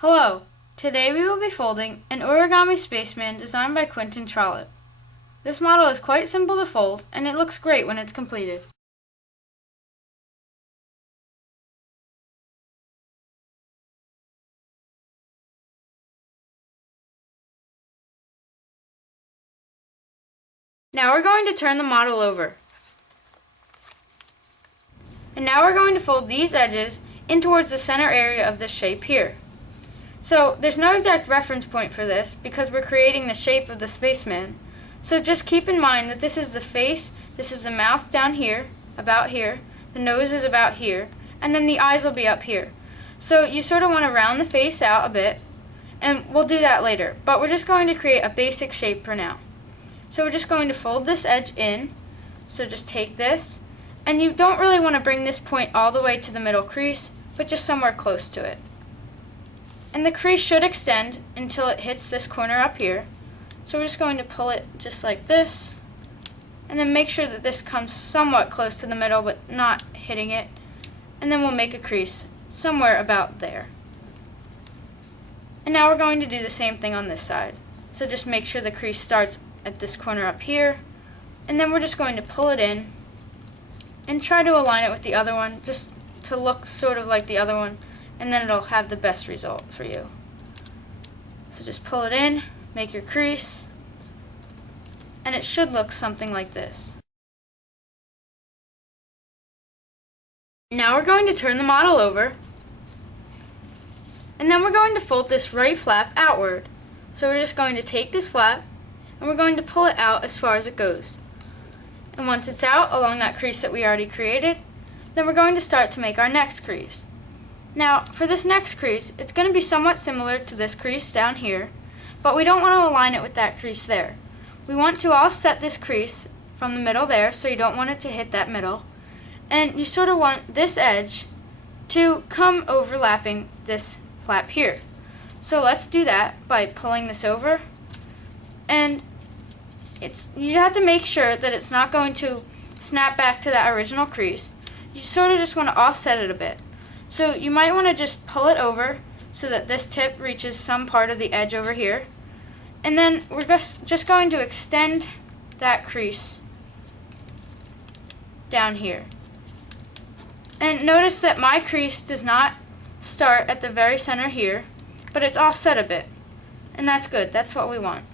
Hello! Today we will be folding an Origami Spaceman designed by Quentin Trollip. This model is quite simple to fold and it looks great when it's completed. Now we're going to turn the model over. And now we're going to fold these edges in towards the center area of this shape here. So there's no exact reference point for this because we're creating the shape of the spaceman. So just keep in mind that this is the face, this is the mouth down here, about here, the nose is about here, and then the eyes will be up here. So you sort of want to round the face out a bit, and we'll do that later, but we're just going to create a basic shape for now. So we're just going to fold this edge in, so just take this, and you don't really want to bring this point all the way to the middle crease, but just somewhere close to it. And the crease should extend until it hits this corner up here. So we're just going to pull it just like this, and then make sure that this comes somewhat close to the middle but not hitting it. And then we'll make a crease somewhere about there. And now we're going to do the same thing on this side. So just make sure the crease starts at this corner up here, and then we're just going to pull it in and try to align it with the other one just to look sort of like the other one, and then it'll have the best result for you. So just pull it in, make your crease, and it should look something like this. Now we're going to turn the model over, and then we're going to fold this right flap outward. So we're just going to take this flap, and we're going to pull it out as far as it goes. And once it's out along that crease that we already created, then we're going to start to make our next crease. Now, for this next crease, it's going to be somewhat similar to this crease down here, but we don't want to align it with that crease there. We want to offset this crease from the middle there, so you don't want it to hit that middle, and you sort of want this edge to come overlapping this flap here. So let's do that by pulling this over, and you have to make sure that it's not going to snap back to that original crease. You sort of just want to offset it a bit. So you might want to just pull it over so that this tip reaches some part of the edge over here. And then we're just going to extend that crease down here. And notice that my crease does not start at the very center here, but it's offset a bit. And that's good, that's what we want.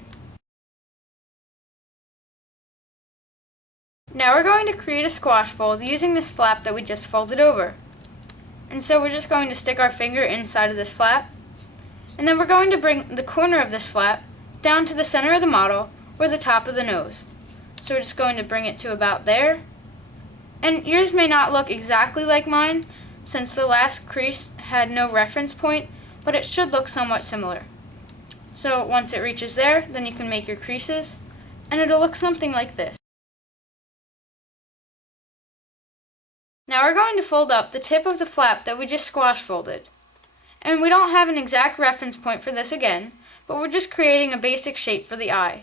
Now we're going to create a squash fold using this flap that we just folded over. And so we're just going to stick our finger inside of this flap, and then we're going to bring the corner of this flap down to the center of the model or the top of the nose. So we're just going to bring it to about there. And yours may not look exactly like mine since the last crease had no reference point, but it should look somewhat similar. So once it reaches there, then you can make your creases, and it'll look something like this. Now we're going to fold up the tip of the flap that we just squash folded. And we don't have an exact reference point for this again, but we're just creating a basic shape for the eye.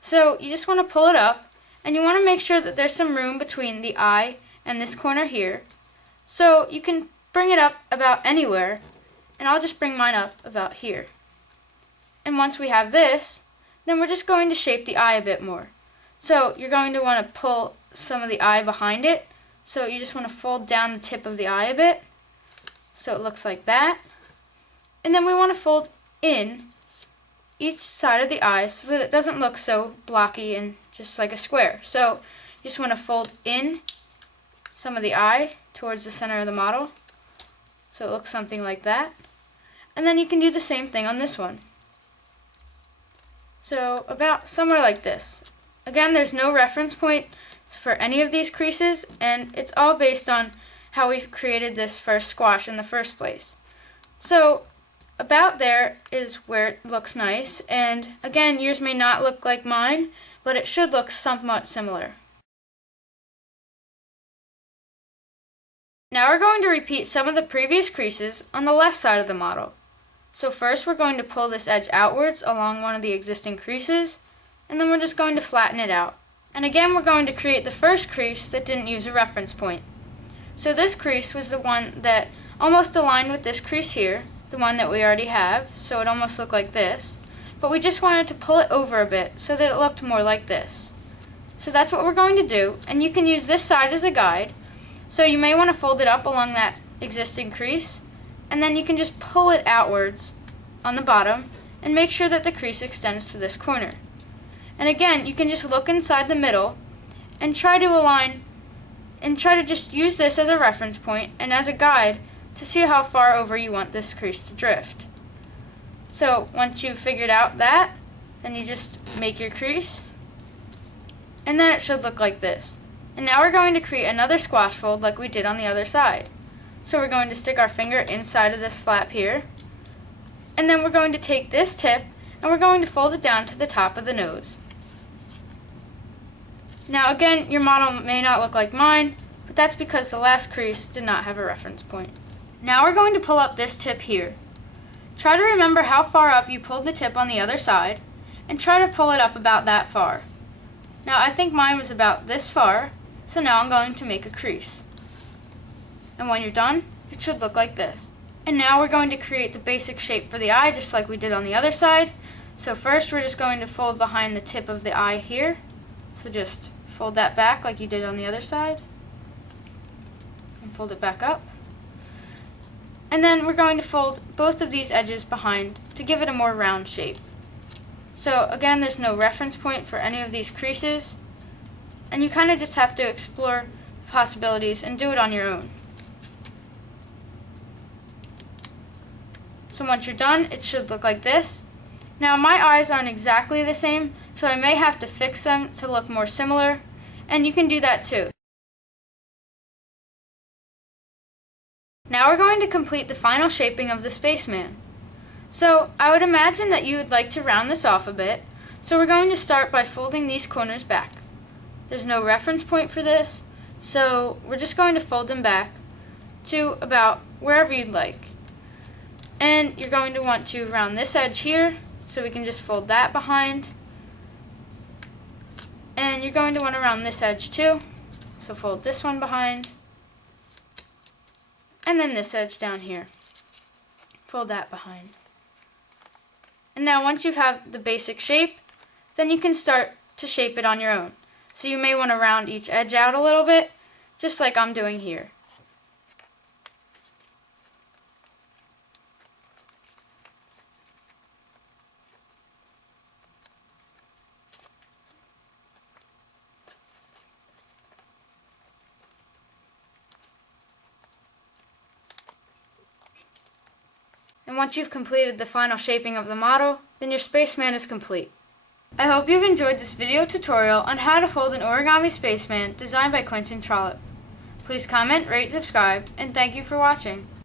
So you just want to pull it up, and you want to make sure that there's some room between the eye and this corner here. So you can bring it up about anywhere, and I'll just bring mine up about here. And once we have this, then we're just going to shape the eye a bit more. So you're going to want to pull some of the eye behind it. So you just want to fold down the tip of the eye a bit, so it looks like that. And then we want to fold in each side of the eye so that it doesn't look so blocky and just like a square. So you just want to fold in some of the eye towards the center of the model, so it looks something like that. And then you can do the same thing on this one. So about somewhere like this. Again, there's no reference point for any of these creases, and it's all based on how we created this first squash in the first place. So about there is where it looks nice, and again, yours may not look like mine, but it should look somewhat similar. Now we're going to repeat some of the previous creases on the left side of the model. So first we're going to pull this edge outwards along one of the existing creases, and then we're just going to flatten it out. And again, we're going to create the first crease that didn't use a reference point. So this crease was the one that almost aligned with this crease here, the one that we already have, so it almost looked like this, but we just wanted to pull it over a bit so that it looked more like this. So that's what we're going to do, and you can use this side as a guide. So you may want to fold it up along that existing crease, and then you can just pull it outwards on the bottom and make sure that the crease extends to this corner. And again, you can just look inside the middle and try to align and try to just use this as a reference point and as a guide to see how far over you want this crease to drift. So once you've figured out that, then you just make your crease, and then it should look like this. And now we're going to create another squash fold like we did on the other side. So we're going to stick our finger inside of this flap here, and then we're going to take this tip and we're going to fold it down to the top of the nose. Now again, your model may not look like mine, but that's because the last crease did not have a reference point. Now we're going to pull up this tip here. Try to remember how far up you pulled the tip on the other side, and try to pull it up about that far. Now I think mine was about this far, so now I'm going to make a crease. And when you're done, it should look like this. And now we're going to create the basic shape for the eye just like we did on the other side. So first we're just going to fold behind the tip of the eye here. So just fold that back like you did on the other side, and fold it back up. And then we're going to fold both of these edges behind to give it a more round shape. So again, there's no reference point for any of these creases, and you kind of just have to explore possibilities and do it on your own. So once you're done, it should look like this. Now my eyes aren't exactly the same, so I may have to fix them to look more similar, and you can do that too. Now we're going to complete the final shaping of the spaceman. So I would imagine that you would like to round this off a bit, so we're going to start by folding these corners back. There's no reference point for this, so we're just going to fold them back to about wherever you'd like. And you're going to want to round this edge here, so we can just fold that behind. And you're going to want to round this edge too, so fold this one behind. And then this edge down here, fold that behind. And now once you have the basic shape, then you can start to shape it on your own. So you may want to round each edge out a little bit, just like I'm doing here. And once you've completed the final shaping of the model, then your spaceman is complete. I hope you've enjoyed this video tutorial on how to fold an origami spaceman designed by Quentin Trollip. Please comment, rate, subscribe, and thank you for watching.